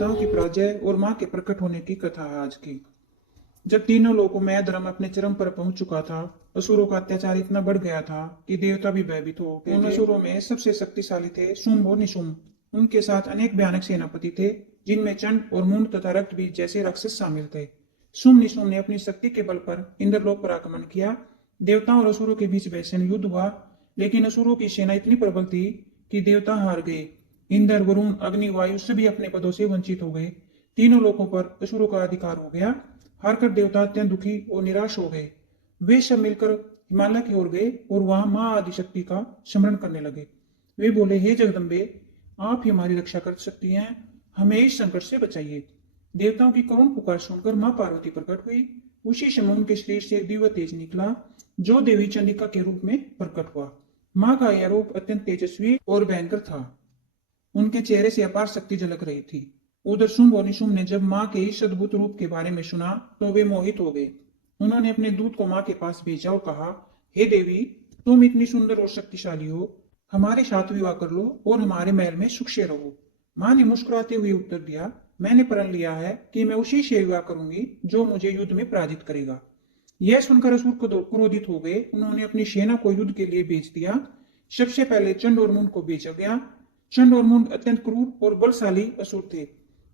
देवताओं की पराजय और मां के प्रकट होने की कथा है आज की। जब तीनों लोगों में धर्म अपने चरम पर पहुंच चुका था, असुरों का अत्याचार इतना बढ़ गया था कि देवता भी भयभीत हो गए। उन असुरों में सबसे शक्तिशाली थे शुंभ और निशुंभ। उनके साथ अनेक भयानक सेनापति थे, जिनमें चंड और मूंड तथा रक्तबीज जैसे राक्षस शामिल थे। शुंभ निशुंभ ने अपनी शक्ति के बल पर इंद्रलोक पर आक्रमण किया। देवताओं और असुरों के बीच भीषण युद्ध हुआ, लेकिन असुरों की सेना इतनी प्रबल थी कि देवता हार गए। इंद्र, वरुण, अग्नि, वायु सभी अपने पदों से वंचित हो गए। तीनों लोकों पर असुरों का अधिकार हो गया। हारकर देवता अत्यंत दुखी और निराश हो गए। वे सब मिलकर हिमालय की ओर गए और वहां मां आदिशक्ति का स्मरण करने लगे। वे बोले, हे जगदम्बे, आप ही हमारी रक्षा कर सकती हैं, हमें इस संकट से बचाइए। देवताओं की करुण पुकार सुनकर मां पार्वती प्रकट हुई। उसी समय उनके शरीर से एक दिव्य तेज निकला, जो देवी चंडिका के रूप में प्रकट हुआ। मां का यह रूप अत्यंत तेजस्वी और भयंकर था। उनके चेहरे से अपार शक्ति झलक रही थी। उधर शुंभ और निशुंभ ने जब मां के इस अद्भुत रूप के बारे में सुना तो वे मोहित हो गए। उन्होंने अपने दूत को मां के पास भेजा और कहा, हे देवी, तुम इतनी सुंदर और शक्तिशाली हो, हमारे साथ विवाह कर लो और हमारे महल में सुख से रहो। मां ने मुस्कुराते हुए उत्तर दिया, मैंने प्रण लिया है कि मैं उसी से विवाह करूंगी जो मुझे युद्ध में पराजित करेगा। यह सुनकर असुर क्रोधित हो गए। उन्होंने अपनी सेना को युद्ध के लिए भेज दिया। सबसे पहले चंड और मुंड को भेजा गया। चंड और मुंड अत्यंत क्रूर और बलशाली असुर थे।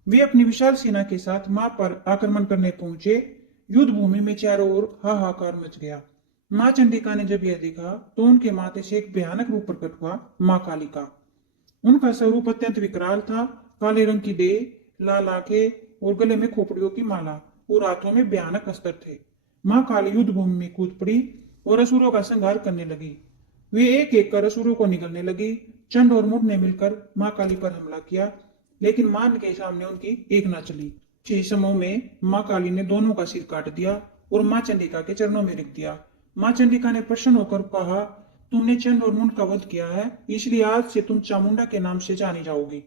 वे अपनी विशाल सेना के साथ मां पर आक्रमण करने पहुंचे। युद्ध भूमि में चारों ओर हाहाकार मच गया। मां चंडिका ने जब यह देखा तो उनके माथे से एक भयानक रूप प्रकट हुआ, मां काली का। उनका स्वरूप अत्यंत विकराल था। काले रंग की देह, लाल आंखें और गले में खोपड़ियों की माला और हाथों में भयानक अस्त्र थे। मां काली युद्ध भूमि में कूद पड़ी और असुरों का संहार करने लगी। वे एक एक कर असुरों को निगलने लगी। चंड और मुंड ने मिलकर मां काली पर हमला किया, लेकिन मां के सामने उनकी एक ना चली। इसी समूह में मां काली ने दोनों का सिर काट दिया और मां चंडिका के चरणों में रख दिया। मां चंडिका ने प्रसन्न होकर कहा, तुमने चंड और मुंड का वध किया है, इसलिए आज से तुम चामुंडा के नाम से जानी जाओगी।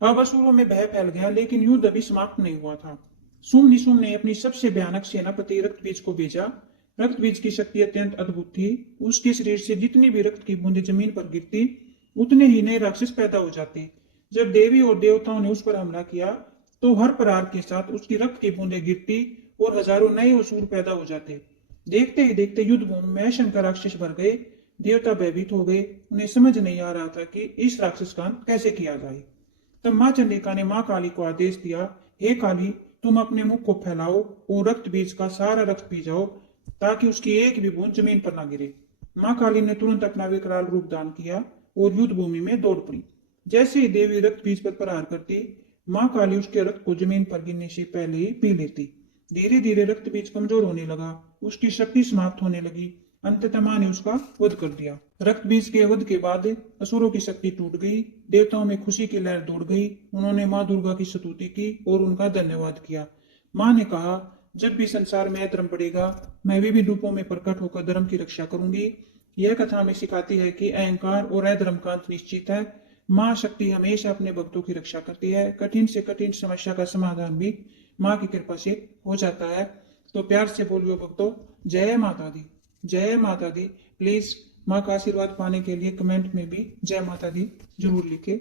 अब असुरों में भय फैल गया, लेकिन युद्ध अभी समाप्त नहीं हुआ था। शुंभ निशुंभ ने अपनी सबसे भयानक सेनापति रक्तबीज को भेजा। रक्तबीज की शक्ति अत्यंत अद्भुत थी। उसके शरीर से जितनी भी रक्त की बूंदें जमीन पर गिरती, उतने ही नए राक्षस पैदा हो जाते। जब देवी और देवताओं ने उस पर हमला किया तो हर प्रहार के साथ उसकी रक्त की बूंदें गिरती और हजारों नए असुर पैदा हो जाते। देखते ही देखते युद्ध भूमि में शंकर राक्षस भर गए। देवता भयभीत हो गए। उन्हें समझ नहीं आ रहा था कि इस राक्षस का अंत कैसे किया जाए। तब मां चंडिका ने मां काली को आदेश दिया, हे काली, तुम अपने मुख को फैलाओ और रक्त बीज का सारा रक्त पी जाओ, ताकि उसकी एक भी बूंद जमीन पर ना गिरे। मां काली ने तुरंत अपना विकराल रूप दान किया और युद्ध भूमि में दौड़ पड़ी। जैसे ही देवी रक्त बीज पर प्रहार करती, मां काली उसके रक्त को जमीन पर गिरने से पहले ही पी लेती। धीरे धीरे रक्त बीज कमजोर होने लगा, उसकी शक्ति समाप्त होने लगी। अंततः मां ने उसका वध कर दिया। रक्त बीज के वध के बाद असुरों की शक्ति टूट गई। देवताओं में खुशी की लहर दौड़ गई। उन्होंने मां दुर्गा की स्तुति की और उनका धन्यवाद किया। मां ने कहा, जब भी संसार में धर्म बढ़ेगा, मैं विभिन्न रूपों में प्रकट होकर धर्म की रक्षा करूंगी। यह कथा हमें सिखाती है कि अहंकार और अधर्म का अंत निश्चित है। मां शक्ति हमेशा अपने भक्तों की रक्षा करती है। कठिन से कठिन समस्या का समाधान भी मां की कृपा से हो जाता है। तो प्यार से बोलियो भक्तों, जय माता दी, जय माता दी। प्लीज मां का आशीर्वाद पाने के लिए कमेंट में भी जय माता दी जरूर लिखे।